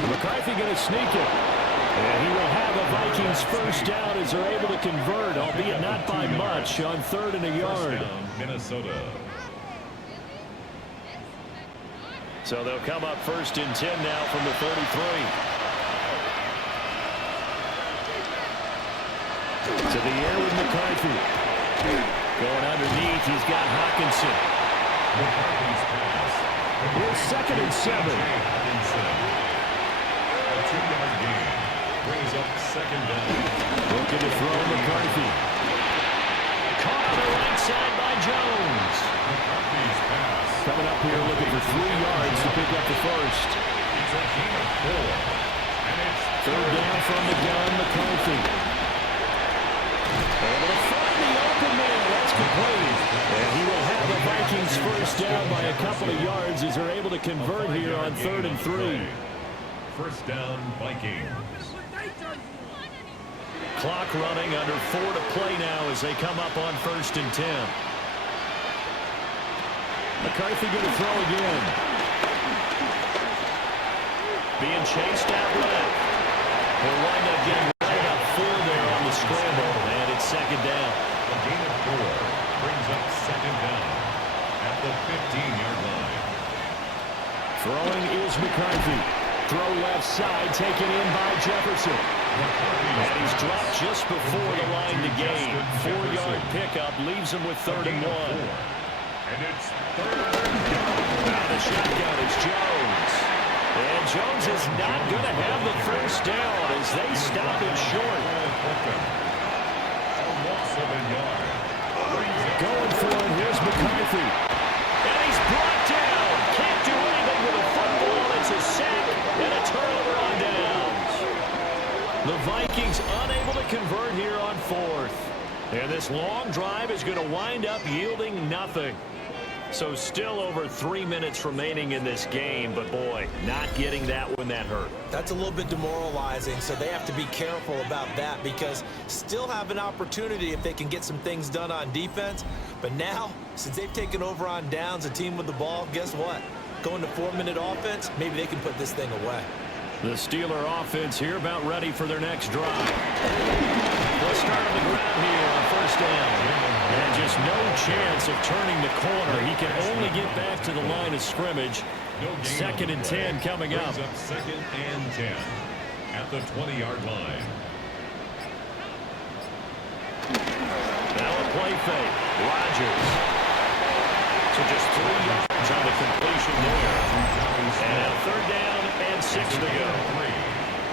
McCarthy going to sneak it. And he will have a Vikings first down as they're able to convert, albeit not by much, on 3rd and a yard. Minnesota. So they'll come up 1st and 10 now from the 33. To the air with McCarthy. Going underneath, he's got Hockenson. McCarthy's pass. Here's 2nd and 7. A 2-yard gain. Brings up 2nd down. Looking to throw McCarthy. Caught on the right side by Jones. McCarthy's pass. Coming up here looking for 3 yards to pick up the first. It's a gain of 4. And it's 3rd down from the gun, McCarthy. Able to find the open man. That's complete. And he will have the Vikings first down by a couple of yards as they're able to convert here on 3rd and 3. First down, Vikings. Clock running, under 4 to play now as they come up on 1st and 10. McCarthy going to throw again. Being chased out left. He'll wind up getting right up 4 there on the scramble. And second down. A gain of 4 brings up second down at the 15-yard line. Throwing is McCarthy. Throw left side, taken in by Jefferson. And he's dropped just before the line to gain. 4-yard pickup leaves him with 31. And it's third Now the shotgun is Jones. And Jones is not going to have the first down as they stop it short. A loss of a yard. Going for it, here's McCarthy. And he's brought down. Can't do anything with a fumble. It's a sack and a turnover on downs. The Vikings unable to convert here on 4th. And this long drive is going to wind up yielding nothing. So still over 3 minutes remaining in this game, but boy, not getting that one that hurt. That's a little bit demoralizing, so they have to be careful about that because still have an opportunity if they can get some things done on defense. But now, since they've taken over on downs, a team with the ball, guess what? Going to 4-minute offense, maybe they can put this thing away. The Steeler offense here about ready for their next drive. They'll start on the ground here on first down. And just no chance of turning the corner. He can only get back to the line of scrimmage. Second and 10 coming up. Brings up second and 10 at the 20-yard line. Now a play fake. Rodgers. So just 3 yards on the completion there. And third down and 6 to go.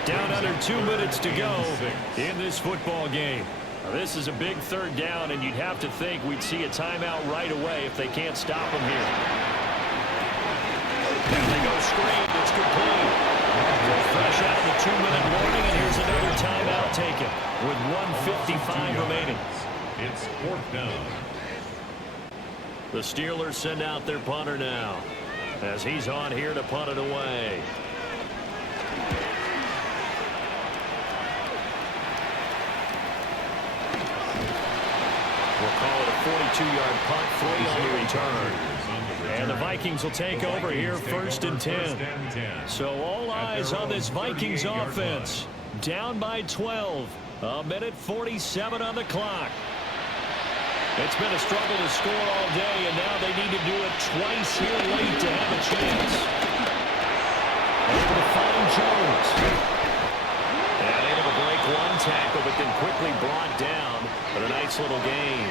Down under 2 minutes to go in this football game. Now, this is a big third down, and you'd have to think we'd see a timeout right away if they can't stop them here. And they go screen. It's complete. Fresh out of the 2-minute warning, and here's another timeout taken with 1:55 remaining. It's 4th down. The Steelers send out their punter now as he's on here to punt it away. We'll call it a 42-yard punt, 3 on the return. And the Vikings will take over here, 1st and 10. So all eyes on this Vikings offense. Down by 12. 1:47 on the clock. It's been a struggle to score all day, and now they need to do it twice here late to have a chance. Able to find Jones. And able to break one tackle, but then quickly brought down. But a nice little gain.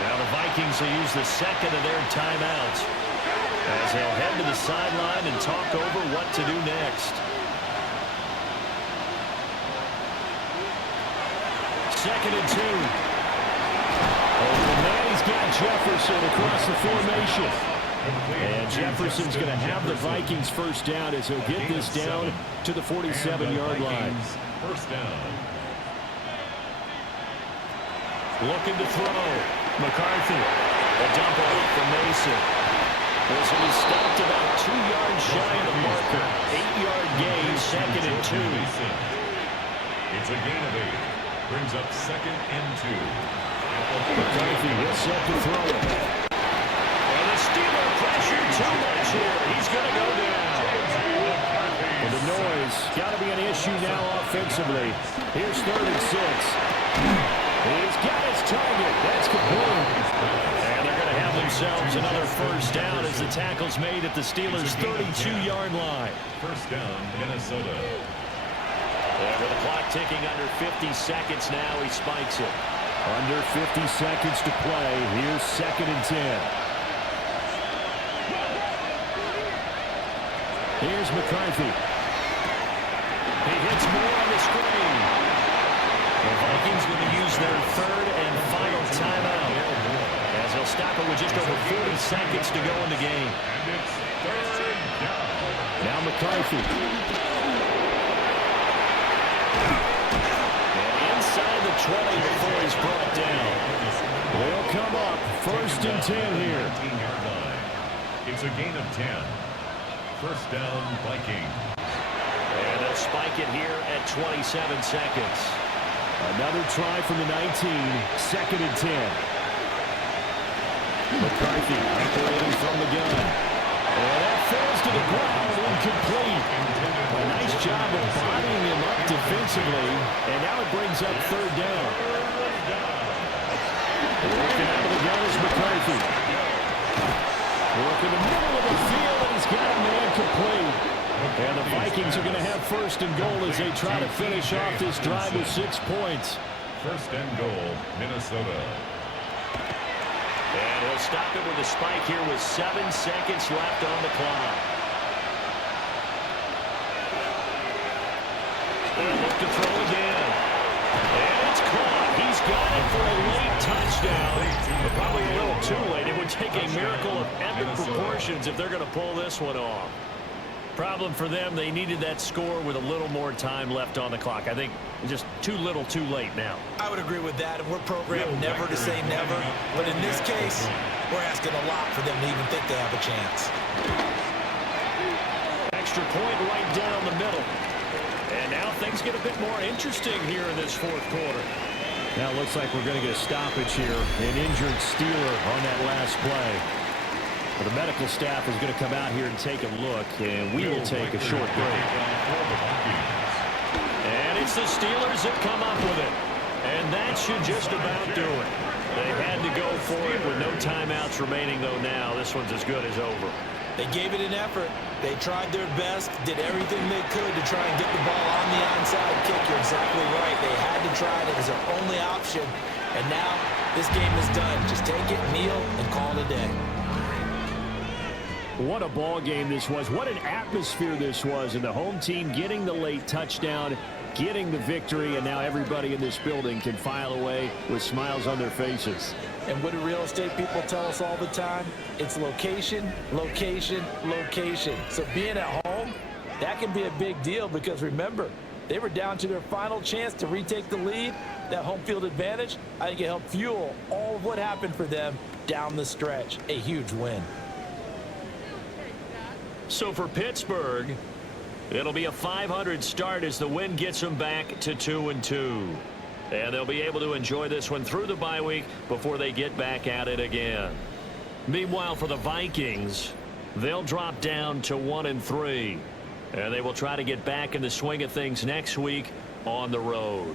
Now the Vikings will use the second of their timeouts as they'll head to the sideline and talk over what to do next. Second and 2. Oh, man, he's got Jefferson across the formation. And Jefferson's going to have the Vikings first down as he'll get this down to the 47-yard line. First down. Looking to throw. McCarthy. A dump off from Mason. This will be stopped about 2 yards shy of the marker. 8-yard gain, second and 2. It's a gain of 8. Brings up second and 2. McCarthy is set to throw it. And the Steeler pressure too much here. He's going to go down. And the noise got to be an issue now offensively. Here's 3rd and 6. He's got his target. That's complete. And they're going to have themselves another first down as the tackle's made at the Steelers' 32-yard line. First down, Minnesota. And with the clock ticking under 50 seconds now, he spikes it. Under 50 seconds to play. Here's 2nd and 10. Here's McCarthy. He hits more on the screen. The Vikings going to use their 3rd and final timeout as they'll stop it with just over 40 seconds to go in the game. And it's 3rd down. Now McCarthy. And inside the 20 before he's brought down. They'll come up 1st and 10 here. 19-yard line. It's a gain of 10. First down, Vikings. And they'll spike it here at 27 seconds. Another try from the 19, 2nd and 10. McCarthy operating from the gun. And that falls to the ground, incomplete. A nice job of bodying him up defensively, and now it brings up 3rd down. Working out of the gun is McCarthy. Working the middle of the field, and he's got a man complete. And the Vikings are going to have first and goal as they try to finish off this drive with 6 points. First and goal, Minnesota. And he'll stop it with a spike here with 7 seconds left on the clock. And look to throw again. And it's caught. He's got it for a late touchdown. But probably a little too late. It would take a miracle of epic proportions if they're going to pull this one off. Problem for them, they needed that score with a little more time left on the clock. I think just too little too late now. I would agree with that, and we're programmed never to say never. But in this case, we're asking a lot for them to even think they have a chance. Extra point right down the middle. And now things get a bit more interesting here in this fourth quarter. Now it looks like we're going to get a stoppage here. An injured Steeler on that last play. But the medical staff is going to come out here and take a look, and we will take a short break. And it's the Steelers that come up with it. And that should just about do it. They had to go for it with no timeouts remaining, though now this one's as good as over. They gave it an effort. They tried their best, did everything they could to try and get the ball on the onside kick. You're exactly right. They had to try it. It was their only option. And now this game is done. Just take it, kneel, and call it a day. What a ball game this was. What an atmosphere this was. And the home team getting the late touchdown, getting the victory, and now everybody in this building can file away with smiles on their faces. And what do real estate people tell us all the time? It's location, location, location. So being at home, that can be a big deal because remember, they were down to their final chance to retake the lead. That home field advantage, I think it helped fuel all of what happened for them down the stretch. A huge win. So for Pittsburgh, it'll be a .500 start as the win gets them back to 2-2. And they'll be able to enjoy this one through the bye week before they get back at it again. Meanwhile, for the Vikings, they'll drop down to 1-3. And they will try to get back in the swing of things next week on the road.